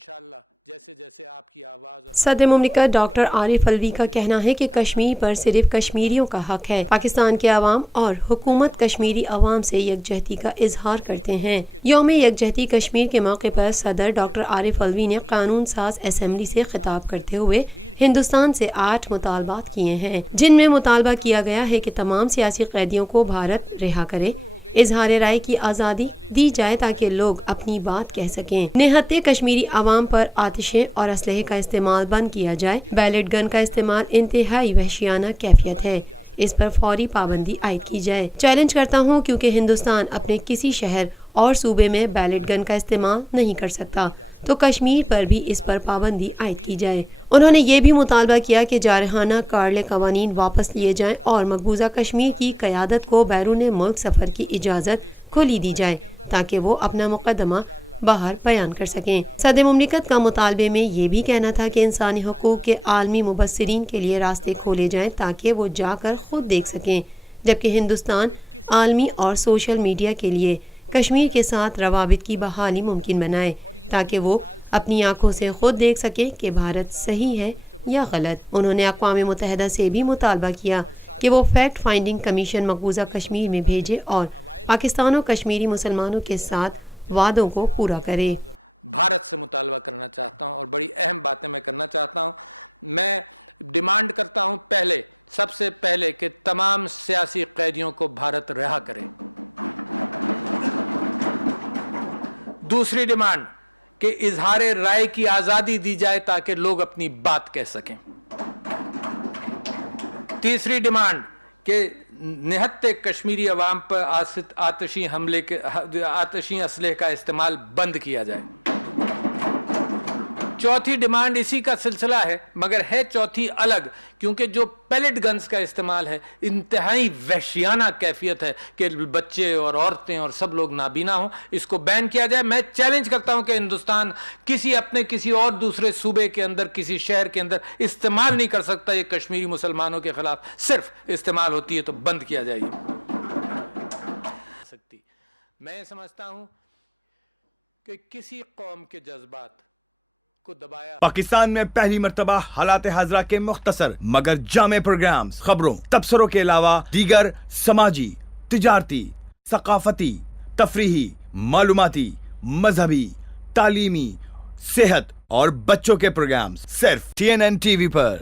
انشاءاللہ جیسے جیسے آپ کی آواز اور صدر مملکت ڈاکٹر عارف الوی کا کہنا ہے کہ کشمیر پر صرف کشمیریوں کا حق ہے۔ پاکستان کے عوام اور حکومت کشمیری عوام سے یکجہتی کا اظہار کرتے ہیں۔ یوم یکجہتی کشمیر کے موقع پر صدر ڈاکٹر عارف الوی نے قانون ساز اسمبلی سے خطاب کرتے ہوئے ہندوستان سے 8 مطالبات کیے ہیں، جن میں مطالبہ کیا گیا ہے کہ تمام سیاسی قیدیوں کو بھارت رہا کرے، اظہار رائے کی آزادی دی جائے تاکہ لوگ اپنی بات کہہ سکیں، نہتے کشمیری عوام پر آتشیں اور اسلحے کا استعمال بند کیا جائے۔ بیلٹ گن کا استعمال انتہائی وحشیانہ کیفیت ہے، اس پر فوری پابندی عائد کی جائے۔ چیلنج کرتا ہوں کیونکہ ہندوستان اپنے کسی شہر اور صوبے میں بیلٹ گن کا استعمال نہیں کر سکتا، تو کشمیر پر بھی اس پر پابندی عائد کی جائے۔ انہوں نے یہ بھی مطالبہ کیا کہ جارحانہ کارلے قوانین واپس لیے جائیں اور مقبوضہ کشمیر کی قیادت کو بیرون ملک سفر کی اجازت کھلی دی جائے تاکہ وہ اپنا مقدمہ باہر بیان کر سکیں۔ صدر مملکت کا مطالبے میں یہ بھی کہنا تھا کہ انسانی حقوق کے عالمی مبصرین کے لیے راستے کھولے جائیں تاکہ وہ جا کر خود دیکھ سکیں، جبکہ ہندوستان عالمی اور سوشل میڈیا کے لیے کشمیر کے ساتھ روابط کی بحالی ممکن بنائے تاکہ وہ اپنی آنکھوں سے خود دیکھ سکے کہ بھارت صحیح ہے یا غلط۔ انہوں نے اقوام متحدہ سے بھی مطالبہ کیا کہ وہ فیکٹ فائنڈنگ کمیشن مقبوضہ کشمیر میں بھیجے اور پاکستان و کشمیری مسلمانوں کے ساتھ وعدوں کو پورا کرے۔ بھارت سے مطالبہ کرنا چاہتا ہوں اور بڑی اہم باتیں میں کرنا چاہتا ہوں۔ میں ڈیمانڈ کرتا ہوں سب سے پہلے کہ تمام سیاسی قیدیوں کو بھارت رہا کرے۔ دوسری ڈیمانڈ کہ اظہار رائے کی آزادی دی جائے تاکہ لوگ اپنی بات کہہ سکیں۔ تیسری ڈیمانڈ کہ نہتے کشمیری عوام پر آتشی اسلحے کا استعمال بند کیا جائے۔ چوتھی ڈیمانڈ اسی کا سلسلہ ہے مگر ہے چوتھی الگ، کیونکہ جو پیلٹ گنز کا استعمال ہے انتہائی وحشیانہ کیفیت ہے کہ بچے اور عورتیں اور سب لوگ نابینا ہوں، اس کو بین کیا جائے۔ میں چیلنج کرتا ہوں کہ ہندوستان کسی اور دوسرے صوبے کے اندر کسی شہر کے اندر استعمال نہیں کر سکتا، یہ کشمیری مسلمانوں کے خلاف صرف استعمال ہوتی ہے تو بند کیا جائے۔ میں سمجھتا ہوں کہ کسی قوم کے جذبات کو دبایا۔ پاکستان میں پہلی مرتبہ حالات حاضرہ کے مختصر مگر جامع پروگرامز، خبروں، تبصروں کے علاوہ دیگر سماجی، تجارتی، ثقافتی، تفریحی، معلوماتی، مذہبی، تعلیمی، صحت اور بچوں کے پروگرامز صرف TNN TV پر۔